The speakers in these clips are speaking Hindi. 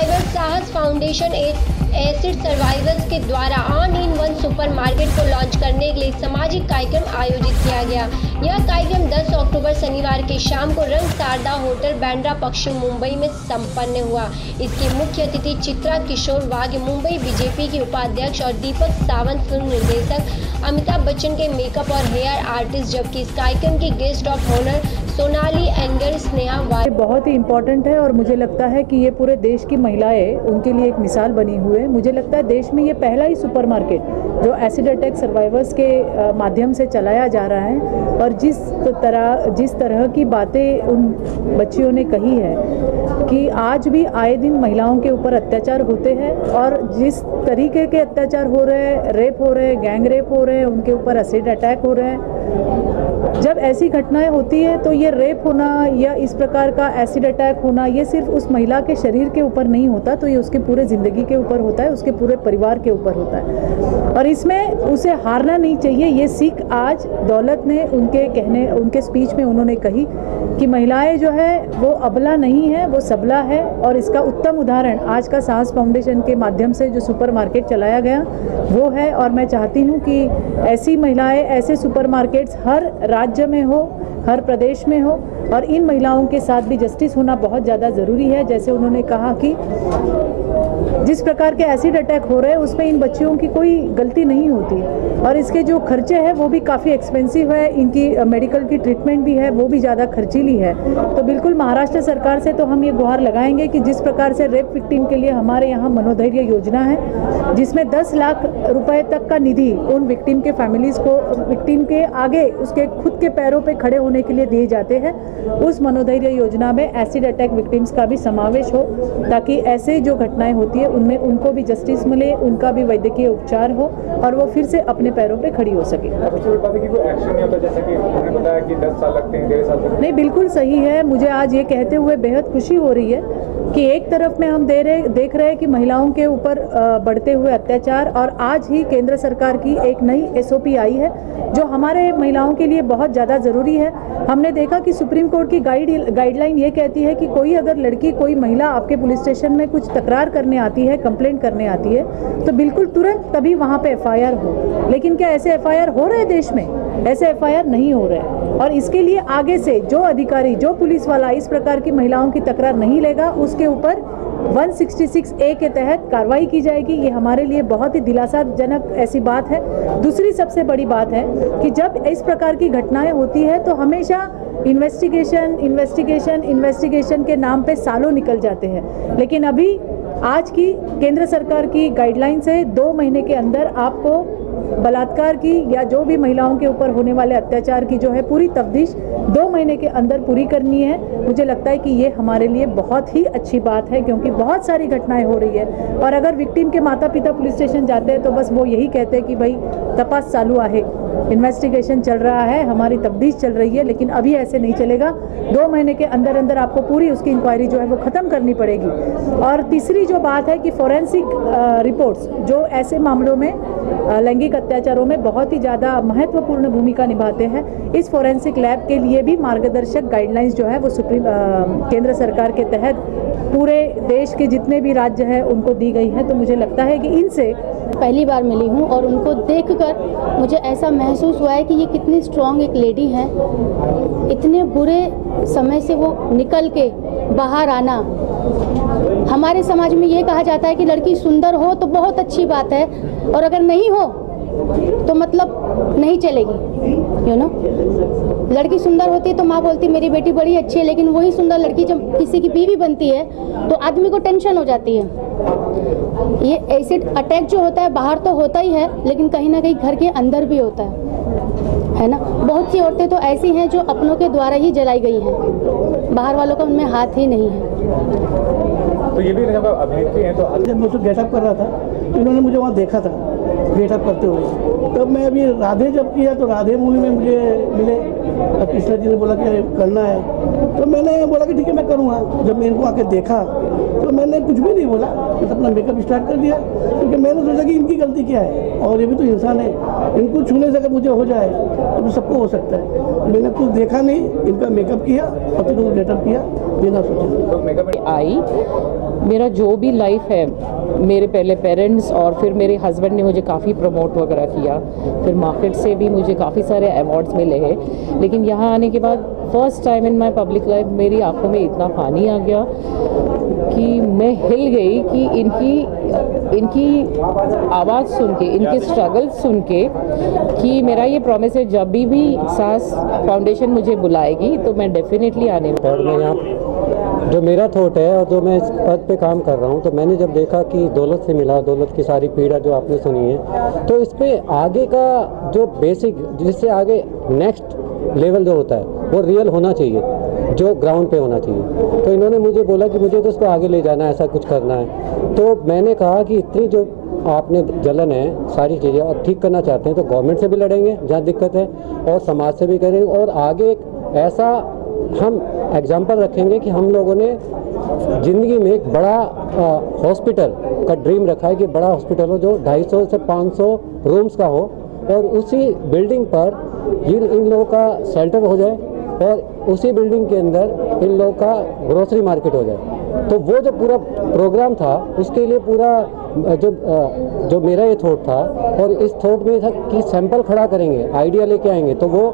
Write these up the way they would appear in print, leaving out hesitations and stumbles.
सर्वाइवर साहस फाउंडेशन एसिड सर्वाइवर्स के द्वारा ऑल इन वन सुपरमार्केट को लॉन्च करने के लिए सामाजिक कार्यक्रम आयोजित किया गया। यह कार्यक्रम 10 अक्टूबर शनिवार की शाम को रंग शारदा होटल बांद्रा पश्चिम मुंबई में संपन्न हुआ। इसके मुख्य अतिथि चित्रा किशोर वाघ मुंबई बीजेपी के उपाध्यक्ष और दीपक सावंत फिल्म निर्देशक, अमिताभ बच्चन के मेकअप और हेयर आर्टिस्ट, जबकि इस कार्यक्रम की गेस्ट ऑफ ऑनर सोनाली एंगर स्नेहा वाघ। बहुत ही इम्पोर्टेंट है और मुझे लगता है कि ये पूरे देश की महिलाएं उनके लिए एक मिसाल बनी हुई है। मुझे लगता है देश में ये पहला ही सुपरमार्केट जो एसिड अटैक सर्वाइवर्स के माध्यम से चलाया जा रहा है और जिस तरह की बातें उन बच्चियों ने कही है कि आज भी आए दिन महिलाओं के ऊपर अत्याचार होते हैं और जिस तरीके के अत्याचार हो रहे हैं, रेप हो रहे हैं, गैंग रेप हो रहे हैं, उनके ऊपर एसिड अटैक हो रहे हैं। जब ऐसी घटनाएं होती है तो ये रेप होना या इस प्रकार का एसिड अटैक होना ये सिर्फ उस महिला के शरीर के ऊपर नहीं होता, तो ये उसके पूरे ज़िंदगी के ऊपर होता है, उसके पूरे परिवार के ऊपर होता है और इसमें उसे हारना नहीं चाहिए। ये सीख आज दौलत ने उनके स्पीच में उन्होंने कही कि महिलाएं जो है वो अबला नहीं है, वो सबला है और इसका उत्तम उदाहरण आज का साहस फाउंडेशन के माध्यम से जो सुपरमार्केट चलाया गया वो है। और मैं चाहती हूँ कि ऐसी महिलाएं, ऐसे सुपरमार्केट्स हर राज्य में हो, हर प्रदेश में हो और इन महिलाओं के साथ भी जस्टिस होना बहुत ज़्यादा ज़रूरी है। जैसे उन्होंने कहा कि जिस प्रकार के एसिड अटैक हो रहे हैं उसमें इन बच्चियों की कोई गलती नहीं होती और इसके जो खर्चे हैं वो भी काफ़ी एक्सपेंसिव है, इनकी मेडिकल की ट्रीटमेंट भी है वो भी ज़्यादा खर्चीली है। तो बिल्कुल महाराष्ट्र सरकार से तो हम ये गुहार लगाएंगे कि जिस प्रकार से रेप विक्टिम के लिए हमारे यहाँ मनोधैर्य योजना है जिसमें 10 लाख रुपए तक का निधि उन विक्टिम के फैमिलीज़ को विक्टिम के आगे उसके खुद के पैरों पे खड़े होने के लिए दिए जाते हैं, उस मनोधैर्य योजना में एसिड अटैक विक्टिम्स का भी समावेश हो ताकि ऐसे जो घटनाएं होती है उनमें उनको भी जस्टिस मिले, उनका भी वैद्यकीय उपचार हो और वो फिर से अपने पैरों पे खड़ी हो सके। नहीं, बिल्कुल सही है। मुझे आज ये कहते हुए बेहद खुशी हो रही है कि एक तरफ में हम देख रहे हैं कि महिलाओं के ऊपर बढ़ते हुए अत्याचार और आज ही केंद्र सरकार की एक नई SOP आई है जो हमारे महिलाओं के लिए बहुत ज़्यादा ज़रूरी है। हमने देखा कि सुप्रीम कोर्ट की गाइडलाइन ये कहती है कि कोई महिला आपके पुलिस स्टेशन में कुछ तकरार करने आती है, कंप्लेंट करने आती है तो बिल्कुल तुरंत तभी वहाँ पे FIR हो। लेकिन क्या ऐसे FIR हो रहे देश में? ऐसे FIR नहीं हो रहे और इसके लिए आगे से जो अधिकारी, जो पुलिस वाला इस प्रकार की महिलाओं की तकरार नहीं लेगा उसके ऊपर 166A के तहत कार्रवाई की जाएगी। ये हमारे लिए बहुत ही दिलासाजनक ऐसी बात है। दूसरी सबसे बड़ी बात है कि जब इस प्रकार की घटनाएं होती है तो हमेशा इन्वेस्टिगेशन के नाम पे सालों निकल जाते हैं, लेकिन अभी आज की केंद्र सरकार की गाइडलाइन से 2 महीने के अंदर आपको बलात्कार की या जो भी महिलाओं के ऊपर होने वाले अत्याचार की जो है पूरी तफ्तीश 2 महीने के अंदर पूरी करनी है। मुझे लगता है कि ये हमारे लिए बहुत ही अच्छी बात है क्योंकि बहुत सारी घटनाएं हो रही है और अगर विक्टिम के माता पिता पुलिस स्टेशन जाते हैं तो बस वो यही कहते हैं कि भाई तपास चालू है, इन्वेस्टिगेशन चल रहा है, हमारी तफ्तीश चल रही है, लेकिन अभी ऐसे नहीं चलेगा। 2 महीने के अंदर अंदर आपको पूरी उसकी इंक्वायरी जो है वो ख़त्म करनी पड़ेगी। और तीसरी जो बात है कि फॉरेंसिक रिपोर्ट्स जो ऐसे मामलों में लैंगिक अत्याचारों में बहुत ही ज़्यादा महत्वपूर्ण भूमिका निभाते हैं, इस फॉरेंसिक लैब के लिए भी मार्गदर्शक गाइडलाइंस जो है वो केंद्र सरकार के तहत पूरे देश के जितने भी राज्य हैं उनको दी गई है। तो मुझे लगता है कि इनसे पहली बार मिली हूँ और उनको देखकर मुझे ऐसा महसूस हुआ है कि ये कितनी स्ट्रॉन्ग एक लेडी है। इतने बुरे समय से वो निकल के बाहर आना। हमारे समाज में ये कहा जाता है कि लड़की सुंदर हो तो बहुत अच्छी बात है और अगर नहीं हो तो मतलब नहीं चलेगी, लड़की सुंदर होती है तो माँ बोलती मेरी बेटी बड़ी अच्छी है, लेकिन वही सुंदर लड़की जब किसी की बीवी बनती है तो आदमी को टेंशन हो जाती है। ये एसिड अटैक जो होता है बाहर तो होता ही है, लेकिन कहीं ना कहीं घर के अंदर भी होता है ना। बहुत सी औरतें तो ऐसी हैं जो अपनों के द्वारा ही जलाई गई हैं, बाहर वालों का उनमें हाथ ही नहीं है। तो ये भी अभिनेत्री हैं, तो जब मैं उसको गेटअप कर रहा था तो इन्होंने मुझे वहाँ देखा था गेटअप करते हुए। तब मैं अभी राधे जब किया तो राधे मूवी में मुझे मिले, कृष्णा जी ने बोला कि करना है, तो मैंने बोला कि ठीक है मैं करूँगा। जब मैं इनको आके देखा तो मैंने कुछ भी नहीं बोला, बस अपना मेकअप स्टार्ट कर दिया क्योंकि मैंने सोचा कि इनकी गलती क्या है और ये भी तो इंसान है, इनको छूने से अगर मुझे हो जाए तो सबको हो सकता है। मैंने कुछ देखा नहीं, इनका मेकअप किया पति को गेटअप किया बिना सोचे। आई मेरा जो भी लाइफ है, मेरे पहले पेरेंट्स और फिर मेरे हस्बैंड ने मुझे काफ़ी प्रमोट वगैरह किया, फिर मार्केट से भी मुझे काफ़ी सारे अवार्ड्स मिले हैं। लेकिन यहाँ आने के बाद first time in my public life मेरी आंखों में इतना पानी आ गया कि मैं हिल गई कि इनकी आवाज़ सुन के, इनके स्ट्रगल सुन के, कि मेरा ये प्रॉमिस है जब भी सास फाउंडेशन मुझे बुलाएगी तो मैं डेफिनेटली आने वाली। और मैं यहाँ जो मेरा थॉट है और जो मैं इस पद पे काम कर रहा हूँ, तो मैंने जब देखा कि दौलत से मिला, दौलत की सारी पीड़ा जो आपने सुनी है, तो इस पे आगे का जो बेसिक, जिससे आगे नेक्स्ट लेवल जो होता है वो रियल होना चाहिए, जो ग्राउंड पे होना चाहिए। तो इन्होंने मुझे बोला कि मुझे तो इसको आगे ले जाना है, ऐसा कुछ करना है। तो मैंने कहा कि इतनी जो आपने जलन है, सारी चीज़ें और ठीक करना चाहते हैं, तो गवर्नमेंट से भी लड़ेंगे जहाँ दिक्कत है, और समाज से भी करेंगे, और आगे एक ऐसा हम एग्जाम्पल रखेंगे कि हम लोगों ने ज़िंदगी में एक बड़ा हॉस्पिटल का ड्रीम रखा है कि बड़ा हॉस्पिटल हो जो 250 से 500 रूम्स का हो, और उसी बिल्डिंग पर इन लोगों का शेल्टर हो जाए, और उसी बिल्डिंग के अंदर इन लोगों का ग्रोसरी मार्केट हो जाए। तो वो जो पूरा प्रोग्राम था, उसके लिए पूरा जो मेरा ये थॉट था, और इस थॉट में था कि सैंपल खड़ा करेंगे, आइडिया लेके आएंगे, तो वो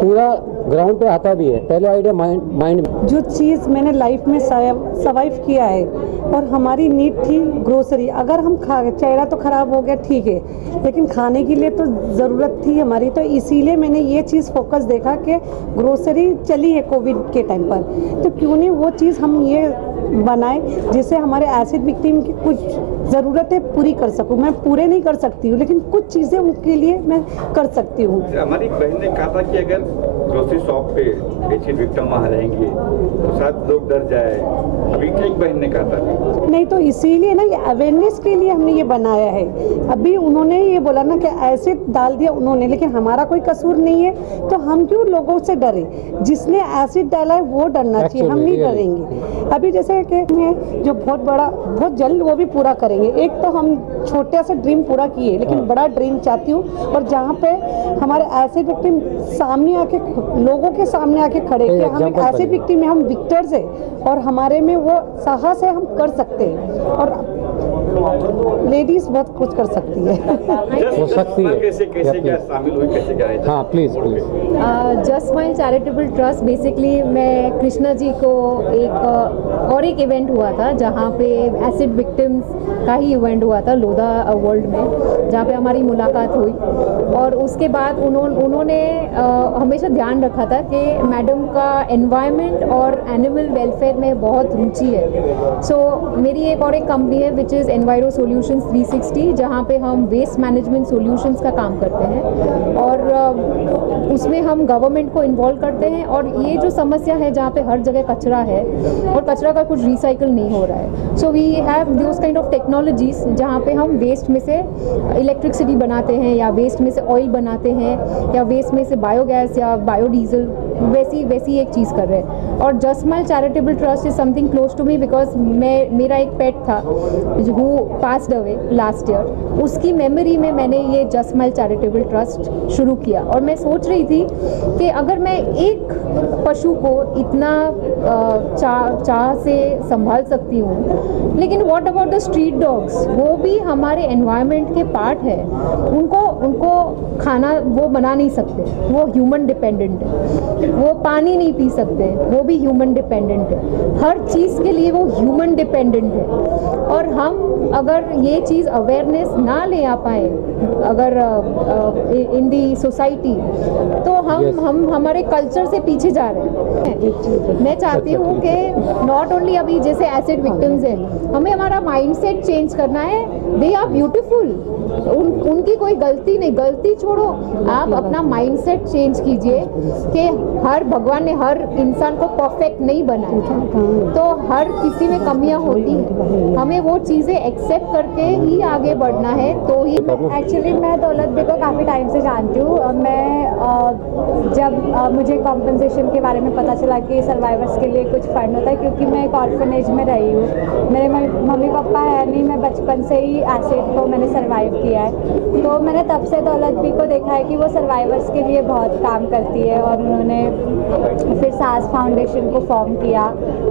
पूरा ग्राउंड पे आता भी है। पहले आइडिया माइंड में, जो चीज़ मैंने लाइफ में सर्वाइव किया है, और हमारी नीड थी ग्रोसरी। अगर हम चेहरा तो ख़राब हो गया ठीक है, लेकिन खाने के लिए तो ज़रूरत थी हमारी, तो इसीलिए मैंने ये चीज़ फोकस देखा कि ग्रोसरी चली है कोविड के टाइम पर, तो क्यों नहीं वो चीज़ हम ये बनाए जिससे हमारे एसिड विक्टिम की कुछ ज़रूरतें पूरी कर सकूं। मैं पूरे नहीं कर सकती हूँ, लेकिन कुछ चीज़ें उनके लिए मैं कर सकती हूँ। हमारी बहन ने कहा था कि अगर ग्रोसरी शॉप पे एसिड विक्टिम वहाँ रहेंगे तो शायद लोग डर जाए, अभी एक बहन ने कहा था। नहीं, तो इसीलिए ना ये अवेयरनेस के लिए हमने ये बनाया है। अभी उन्होंने ये बोला ना कि एसिड डाल दिया उन्होंने, लेकिन हमारा कोई कसूर नहीं है, तो हम क्यों लोगों से डरे? जिसने एसिड डाला है वो डरना चाहिए, हम नहीं डरेंगे। अभी जैसे कि मैं जो बहुत जल्द वो भी पूरा करेंगे। एक तो हम छोटे से ड्रीम पूरा किए, लेकिन बड़ा ड्रीम चाहती हूँ, और जहाँ पे हमारे एसिड विक्टिम सामने आके, लोगों के सामने आके खड़े कि हम एक एसिड विक्टिम है, हम विक्टर्स है, और हमारे में वो साहस है, हम कर सकते हैं। और लेडीज बहुत कुछ कर सकती है, हो सकती है। कैसे क्या शामिल हुई, कैसे क्या है? हाँ please. Just smile charitable trust, basically मैं कृष्णा जी को एक इवेंट हुआ था जहाँ पे एसिड विक्टिम्स का ही इवेंट हुआ था लोधा वर्ल्ड में, जहाँ पे हमारी मुलाकात हुई। और उसके बाद उन्होंने हमेशा ध्यान रखा था कि मैडम का एनवायरनमेंट और एनिमल वेलफेयर में बहुत रुचि है। सो मेरी एक कंपनी है विच इज़ एनवायरो सॉल्यूशंस 360, जहाँ पे हम वेस्ट मैनेजमेंट सॉल्यूशंस का काम करते हैं, और उसमें हम गवर्नमेंट को इन्वॉल्व करते हैं। और ये जो समस्या है जहाँ पे हर जगह कचरा है और कचरा का कुछ रिसाइकल नहीं हो रहा है, so we have those kind of technologies जहाँ पे हम वेस्ट में से इलेक्ट्रिसिटी बनाते हैं, या वेस्ट में से ऑयल बनाते हैं, या वेस्ट में से बायोगैस या बायोडीजल, वैसी एक चीज़ कर रहे हैं। और just smile charitable trust is something close to me, because मेरा एक पेट था who passed away last year, उसकी मेमोरी में मैंने ये जस्ट स्माइल चैरिटेबल ट्रस्ट शुरू किया। और मैं सोच रही थी कि अगर मैं एक पशु को इतना चाह से संभाल सकती हूँ, लेकिन what about the street dogs? वो भी हमारे एनवायरनमेंट के पार्ट है, उनको खाना वो बना नहीं सकते, वो ह्यूमन डिपेंडेंट है, वो पानी नहीं पी सकते, वो भी ह्यूमन डिपेंडेंट है, हर चीज़ के लिए वो ह्यूमन डिपेंडेंट है। और हम अगर ये चीज़ अवेयरनेस ना ले आ पाए अगर इन दी सोसाइटी, तो हम हमारे कल्चर से पीछे जा रहे हैं। मैं चाहती हूँ कि नॉट ओनली अभी जैसे एसिड विक्टिम्स हैं, हमें हमारा माइंडसेट चेंज करना है। दे आर ब्यूटीफुल, उनकी कोई गलती नहीं, गलती छोड़ो, आप अपना माइंडसेट चेंज कीजिए कि भगवान ने हर इंसान को परफेक्ट नहीं बनाया, तो हर किसी में कमियां होती हैं, हमें वो चीज़ें एक्सेप्ट करके ही आगे बढ़ना है। तो ही एक्चुअली मैं दौलत भी को काफ़ी टाइम से जानती हूँ। मैं जब मुझे कॉम्पनसेशन के बारे में पता पता चला कि सर्वाइवर्स के लिए कुछ फंड होता है, क्योंकि मैं एक ऑर्फनेज में रही हूँ। मेरे मम्मी पापा है नहीं, मैं बचपन से ही एसिड को मैंने सर्वाइव किया है, तो मैंने तब से दौलत भी को देखा है कि वो सर्वाइवर्स के लिए बहुत काम करती है। और उन्होंने फिर सास फाउंडेशन को फॉर्म किया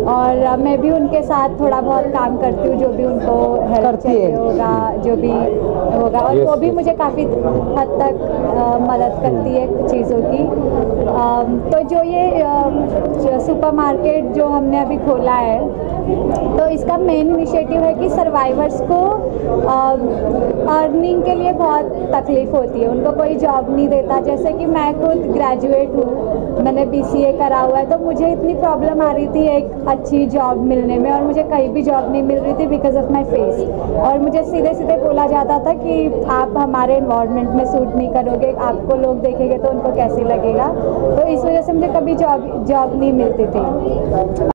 और मैं भी उनके साथ थोड़ा बहुत काम करती हूँ, जो भी उनको हेल्प चाहिए होगा, जो भी होगा, और वो भी मुझे काफ़ी हद तक मदद करती है कुछ चीज़ों की। तो जो ये सुपरमार्केट जो हमने अभी खोला है, तो इसका मेन इनिशिएटिव है कि सर्वाइवर्स को अर्निंग के लिए बहुत तकलीफ़ होती है, उनको कोई जॉब नहीं देता। जैसे कि मैं खुद ग्रेजुएट हूँ, मैंने BCA करा हुआ है, तो मुझे इतनी प्रॉब्लम आ रही थी एक अच्छी जॉब मिलने में, और मुझे कहीं भी जॉब नहीं मिल रही थी बिकॉज ऑफ माई फेस। और मुझे सीधे सीधे बोला जाता था कि आप हमारे इन्वायरमेंट में सूट नहीं करोगे, आपको लोग देखेंगे तो उनको कैसे लगेगा। तो इस वजह से मुझे कभी जॉब नहीं मिलती थी।